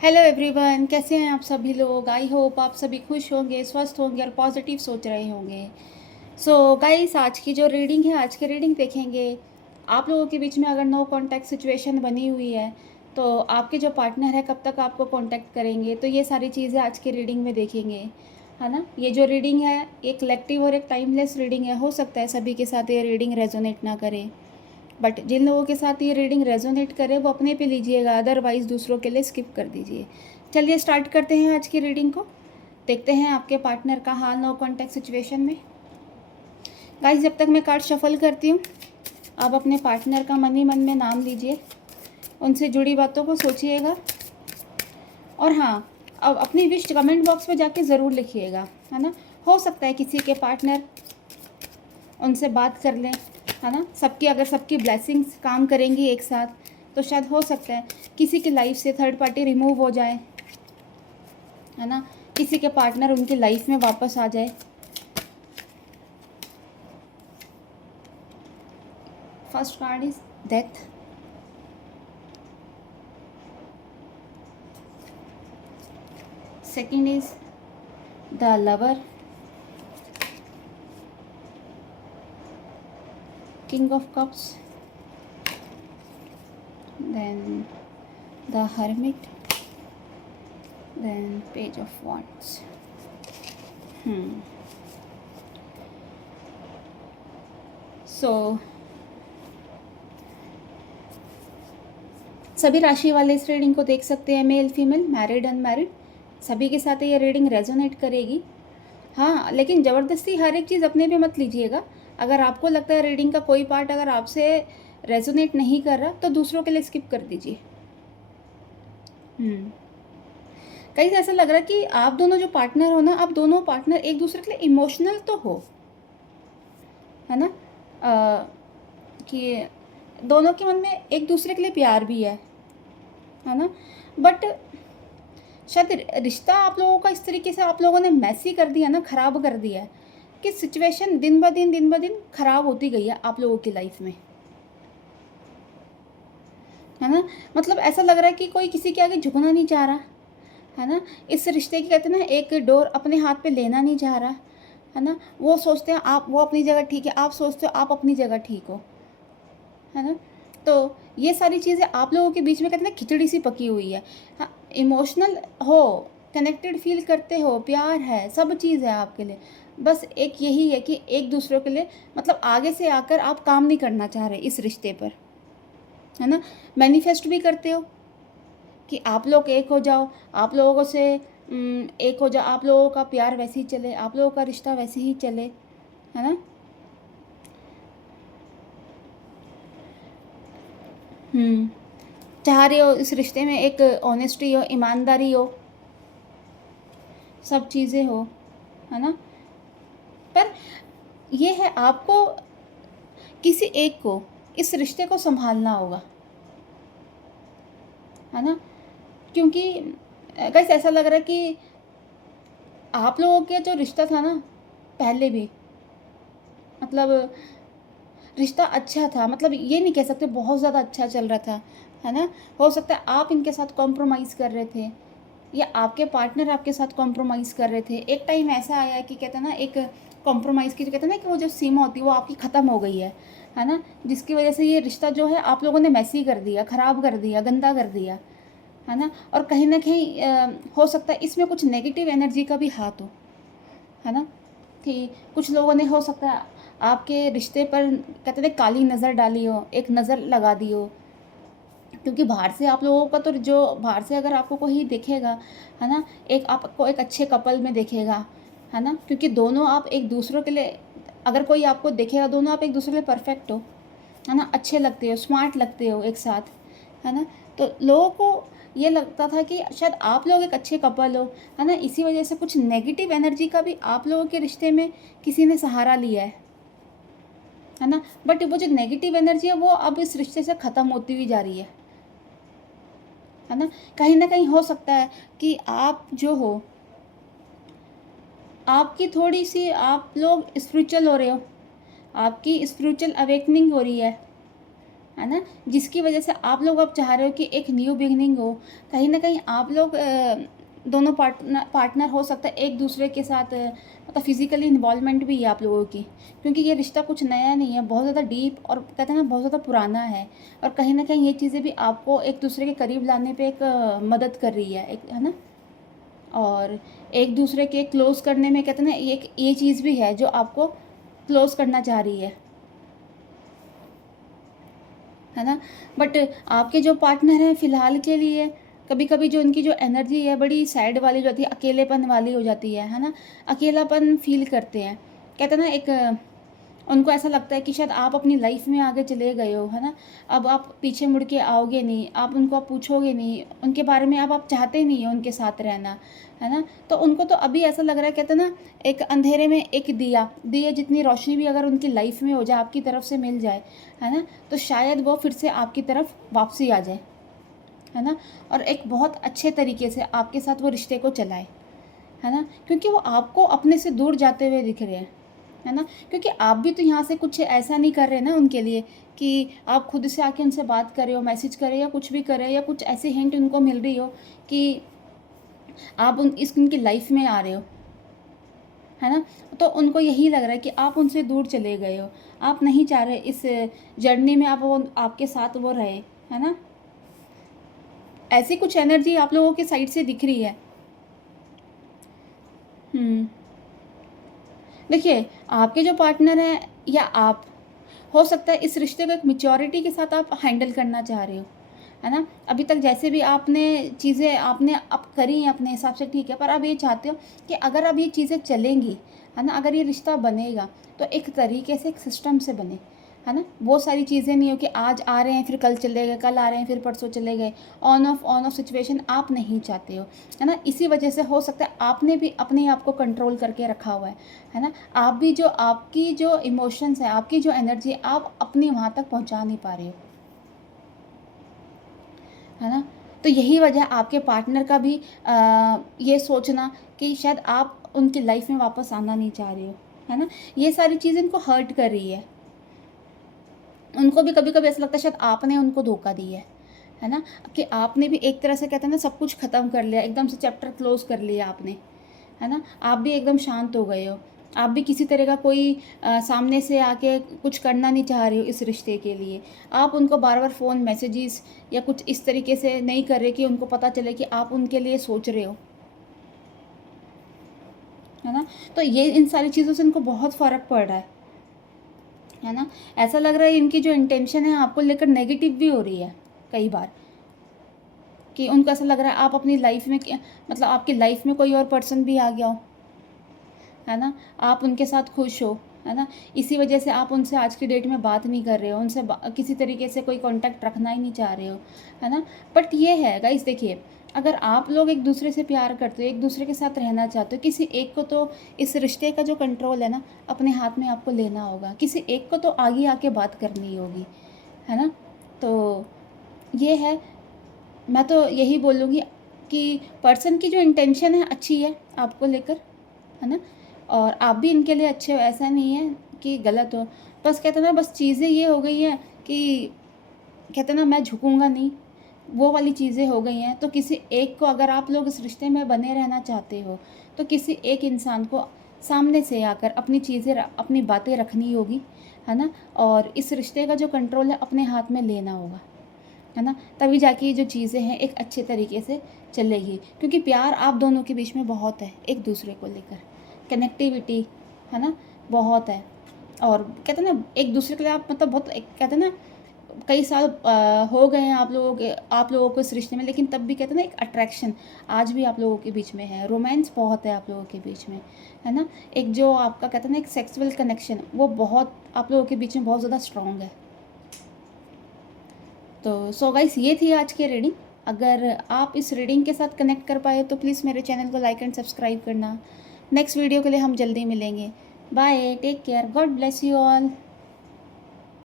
Hello everyone, कैसे हैं आप सभी लोग। आई होप आप सभी खुश होंगे, स्वस्थ होंगे और पॉजिटिव सोच रहे होंगे। सो गाइस, आज की जो रीडिंग है, आज की रीडिंग देखेंगे। आप लोगों के बीच में अगर नो कांटेक्ट सिचुएशन बनी हुई है तो आपके जो पार्टनर है कब तक आपको कांटेक्ट करेंगे, तो ये सारी चीज़ें आज की रीडिंग में देखेंगे, है ना। ये जो रीडिंग है एक कलेक्टिव और एक टाइमलेस रीडिंग है। हो सकता है सभी के साथ ये रीडिंग रेजोनेट ना करे, बट जिन लोगों के साथ ये रीडिंग रेजोनेट करे वो अपने पे लीजिएगा, अदरवाइज़ दूसरों के लिए स्किप कर दीजिए। चलिए स्टार्ट करते हैं आज की रीडिंग को। देखते हैं आपके पार्टनर का हाल नो कॉन्टैक्ट सिचुएशन में। गाइस, जब तक मैं कार्ड शफल करती हूँ, आप अपने पार्टनर का मन ही मन में नाम लीजिए, उनसे जुड़ी बातों को सोचिएगा। और हाँ, अब अपनी विश कमेंट बॉक्स में जाके ज़रूर लिखिएगा, है ना। हो सकता है किसी के पार्टनर उनसे बात कर लें, है ना। सबकी अगर सबकी ब्लेसिंग्स काम करेंगी एक साथ तो शायद हो सकता है किसी की लाइफ से थर्ड पार्टी रिमूव हो जाए, है ना। किसी के पार्टनर उनकी लाइफ में वापस आ जाए। First card is death. Second is the lover. King of cups. Then the hermit. Then page of wands। So सभी राशि वाले इस रीडिंग को देख सकते हैं, मेल फीमेल, मैरिड अनमैरिड, सभी के साथ ये रीडिंग रेजोनेट करेगी। हाँ, लेकिन ज़बरदस्ती हर एक चीज़ अपने पे मत लीजिएगा। अगर आपको लगता है रीडिंग का कोई पार्ट अगर आपसे रेजोनेट नहीं कर रहा तो दूसरों के लिए स्किप कर दीजिए। कहीं ऐसा लग रहा है कि आप दोनों जो पार्टनर हो ना, आप दोनों पार्टनर एक दूसरे के लिए इमोशनल तो हो, है ना। कि दोनों के मन में एक दूसरे के लिए प्यार भी है ना। बट शायद रिश्ता आप लोगों का इस तरीके से आप लोगों ने मैसी कर दिया ना, ख़राब कर दिया है कि सिचुएशन दिन ब दिन ख़राब होती गई है आप लोगों की लाइफ में, है ना। मतलब ऐसा लग रहा है कि कोई किसी के आगे झुकना नहीं चाह रहा, है ना। इस रिश्ते की कहते हैं ना, एक डोर अपने हाथ पे लेना नहीं चाह रहा, है ना। वो सोचते हैं आप, वो अपनी जगह ठीक है, आप सोचते हो आप अपनी जगह ठीक हो, है ना। तो ये सारी चीज़ें आप लोगों के बीच में कहते हैं ना खिचड़ी सी पकी हुई है। हाँ, इमोशनल हो, कनेक्टेड फील करते हो, प्यार है, सब चीज़ है आपके लिए। बस एक यही है कि एक दूसरे के लिए मतलब आगे से आकर आप काम नहीं करना चाह रहे इस रिश्ते पर, है ना। मैनिफेस्ट भी करते हो कि आप लोग एक हो जाओ, आप लोगों से एक हो जाओ, आप लोगों का प्यार वैसे ही चले, आप लोगों का रिश्ता वैसे ही चले, है ना। चाह रहे हो इस रिश्ते में एक ऑनेस्टी हो, ईमानदारी हो, सब चीज़ें हो, है ना। पर ये है आपको किसी एक को इस रिश्ते को संभालना होगा, है ना। क्योंकि गाइस ऐसा लग रहा है कि आप लोगों का जो रिश्ता था ना पहले भी, मतलब रिश्ता अच्छा था, मतलब ये नहीं कह सकते बहुत ज़्यादा अच्छा चल रहा था, है ना। हो सकता है आप इनके साथ कॉम्प्रोमाइज़ कर रहे थे या आपके पार्टनर आपके साथ कॉम्प्रोमाइज़ कर रहे थे। एक टाइम ऐसा आया कि कहते हैं ना, एक कॉम्प्रोमाइज़ की जो कहते हैं ना कि वो जो सीमा होती है वो आपकी ख़त्म हो गई है ना। जिसकी वजह से ये रिश्ता जो है आप लोगों ने मैसी कर दिया, ख़राब कर दिया, गंदा कर दिया, है ना। और कहीं ना कहीं हो सकता है इसमें कुछ नेगेटिव एनर्जी का भी हाथ हो, है ना। कि कुछ लोगों ने हो सकता है आपके रिश्ते पर कहते थे काली नज़र डाली हो, एक नज़र लगा दी हो। क्योंकि बाहर से आप लोगों का तो जो बाहर से अगर आपको कोई देखेगा, है ना, एक आपको एक अच्छे कपल में देखेगा, है ना। क्योंकि दोनों आप एक दूसरे के लिए, अगर कोई आपको देखेगा, दोनों आप एक दूसरे के लिए परफेक्ट हो, है ना, अच्छे लगते हो, स्मार्ट लगते हो एक साथ, है ना। तो लोगों को ये लगता था कि शायद आप लोग एक अच्छे कपल हो, है ना। इसी वजह से कुछ नेगेटिव एनर्जी का भी आप लोगों के रिश्ते में किसी ने सहारा लिया है ना। बट वो जो नेगेटिव एनर्जी है वो अब इस रिश्ते से ख़त्म होती हुई जा रही है ना। कहीं ना कहीं हो सकता है कि आप जो हो, आपकी थोड़ी सी आप लोग स्पिरिचुअल हो रहे हो, आपकी स्पिरिचुअल अवेकनिंग हो रही है है ना? जिसकी वजह से आप लोग अब चाह रहे हो कि एक न्यू बिगिनिंग हो। कहीं न कहीं आप लोग दोनों पार्टनर हो सकता है एक दूसरे के साथ मतलब फिज़िकली इन्वॉल्वमेंट भी है आप लोगों की, क्योंकि ये रिश्ता कुछ नया नहीं है, बहुत ज़्यादा डीप और कहते हैं ना बहुत ज़्यादा पुराना है। और कहीं न कहीं ये चीज़ें भी आपको एक दूसरे के करीब लाने पे एक मदद कर रही है, एक है ना? और एक दूसरे के क्लोज़ करने में कहते हैं ना एक ये चीज़ भी है जो आपको क्लोज़ करना चाह रही है ना? बट आपके जो पार्टनर हैं फ़िलहाल के लिए कभी-कभी जो उनकी जो एनर्जी है बड़ी सैड वाली जो होती है, अकेलेपन वाली हो जाती है ना? अकेलापन फ़ील करते हैं। कहते हैं ना एक उनको ऐसा लगता है कि शायद आप अपनी लाइफ़ में आगे चले गए हो, है ना? अब आप पीछे मुड़ के आओगे नहीं, आप उनको अब पूछोगे नहीं, उनके बारे में अब आप चाहते नहीं हो उनके साथ रहना, है ना? तो उनको तो अभी ऐसा लग रहा है कहते हैं ना एक अंधेरे में एक दिया, दिए जितनी रोशनी भी अगर उनकी लाइफ़ में हो जाए, आपकी तरफ से मिल जाए, है ना? तो शायद वो फिर से आपकी तरफ वापसी आ जाए, है ना? और एक बहुत अच्छे तरीके से आपके साथ वो रिश्ते को चलाए, है ना? क्योंकि वो आपको अपने से दूर जाते हुए दिख रहे हैं, है ना? क्योंकि आप भी तो यहाँ से कुछ ऐसा नहीं कर रहे ना उनके लिए कि आप खुद से आके उनसे बात कर रहे हो, मैसेज कर रहे हो या कुछ भी कर रहे हो या कुछ ऐसी हिंट उनको मिल रही हो कि आप उनकी लाइफ में आ रहे हो, है ना? तो उनको यही लग रहा है कि आप उनसे दूर चले गए हो। आप नहीं चाह रहे इस जर्नी में आप वो आपके साथ वो रहे, है ना? ऐसी कुछ एनर्जी आप लोगों की साइड से दिख रही है। हुँ। देखिए, आपके जो पार्टनर हैं या आप, हो सकता है इस रिश्ते को एक मैच्योरिटी के साथ आप हैंडल करना चाह रहे हो, है ना? अभी तक जैसे भी आपने चीज़ें आपने अब करी हैं अपने हिसाब से ठीक है, पर अब ये चाहते हो कि अगर अब ये चीज़ें चलेंगी, है ना? अगर ये रिश्ता बनेगा, तो एक तरीके से एक सिस्टम से बने, है ना? वो सारी चीज़ें नहीं हो कि आज आ रहे हैं फिर कल चले गए, कल आ रहे हैं फिर परसों चले गए। ऑन ऑफ सिचुएशन आप नहीं चाहते हो, है ना? इसी वजह से हो सकता है आपने भी अपने आप को कंट्रोल करके रखा हुआ है ना? आप भी जो आपकी जो इमोशंस हैं, आपकी जो एनर्जी है, आप अपनी वहाँ तक पहुँचा नहीं पा रहे हो, है ना? तो यही वजह है आपके पार्टनर का भी ये सोचना कि शायद आप उनकी लाइफ में वापस आना नहीं चाह रहे हो, है ना? ये सारी चीज़ें इनको हर्ट कर रही है। उनको भी कभी-कभी ऐसा लगता है शायद आपने उनको धोखा दिया है ना? कि आपने भी एक तरह से कहते हैं ना सब कुछ ख़त्म कर लिया, एकदम से चैप्टर क्लोज़ कर लिया आपने, है ना? आप भी एकदम शांत हो गए हो। आप भी किसी तरह का कोई सामने से आके कुछ करना नहीं चाह रहे हो इस रिश्ते के लिए। आप उनको बार-बार फ़ोन मैसेजेस या कुछ इस तरीके से नहीं कर रहे कि उनको पता चले कि आप उनके लिए सोच रहे हो, है ना? तो ये इन सारी चीज़ों से इनको बहुत फ़र्क पड़ रहा है ना? ऐसा लग रहा है इनकी जो इंटेंशन है आपको लेकर नेगेटिव भी हो रही है कई बार, कि उनको ऐसा लग रहा है आप अपनी लाइफ़ में मतलब आपकी लाइफ़ में कोई और पर्सन भी आ गया हो, है ना? आप उनके साथ खुश हो, है ना? इसी वजह से आप उनसे आज की डेट में बात नहीं कर रहे हो, उनसे किसी तरीके से कोई कॉन्टैक्ट रखना ही नहीं चाह रहे हो, है ना? बट ये है गाइस देखिए, अगर आप लोग एक दूसरे से प्यार करते हो, एक दूसरे के साथ रहना चाहते हो, किसी एक को तो इस रिश्ते का जो कंट्रोल है ना, अपने हाथ में आपको लेना होगा। किसी एक को तो आगे आके बात करनी होगी, है ना? तो ये है, मैं तो यही बोलूँगी कि पर्सन की जो इंटेंशन है अच्छी है आपको लेकर, है ना? और आप भी इनके लिए अच्छे हो, ऐसा नहीं है कि गलत हो। बस कहते हैं ना बस चीज़ें ये हो गई हैं कि कहते हैं ना मैं झुकूँगा नहीं, वो वाली चीज़ें हो गई हैं। तो किसी एक को अगर आप लोग इस रिश्ते में बने रहना चाहते हो, तो किसी एक इंसान को सामने से आकर अपनी चीज़ें अपनी बातें रखनी होगी, है ना? और इस रिश्ते का जो कंट्रोल है अपने हाथ में लेना होगा, है ना? तभी जाके ये जो चीज़ें हैं एक अच्छे तरीके से चलेगी, क्योंकि प्यार आप दोनों के बीच में बहुत है एक दूसरे को लेकर, कनेक्टिविटी, है ना? बहुत है। और कहते हैं ना एक दूसरे के लिए आप मतलब बहुत एक कहते हैं ना कई साल हो गए हैं आप लोगों को इस रिश्ते में, लेकिन तब भी कहते हैं ना एक अट्रैक्शन आज भी आप लोगों के बीच में है, रोमांस बहुत है आप लोगों के बीच में, है ना? एक जो आपका कहते हैं ना एक सेक्सुअल कनेक्शन वो बहुत आप लोगों के बीच में बहुत ज़्यादा स्ट्रॉन्ग है। तो सो गाइस ये थी आज की रीडिंग। अगर आप इस रीडिंग के साथ कनेक्ट कर पाए तो प्लीज़ मेरे चैनल को लाइक एंड सब्सक्राइब करना। नेक्स्ट वीडियो के लिए हम जल्दी मिलेंगे। Bye, take care, God bless you all.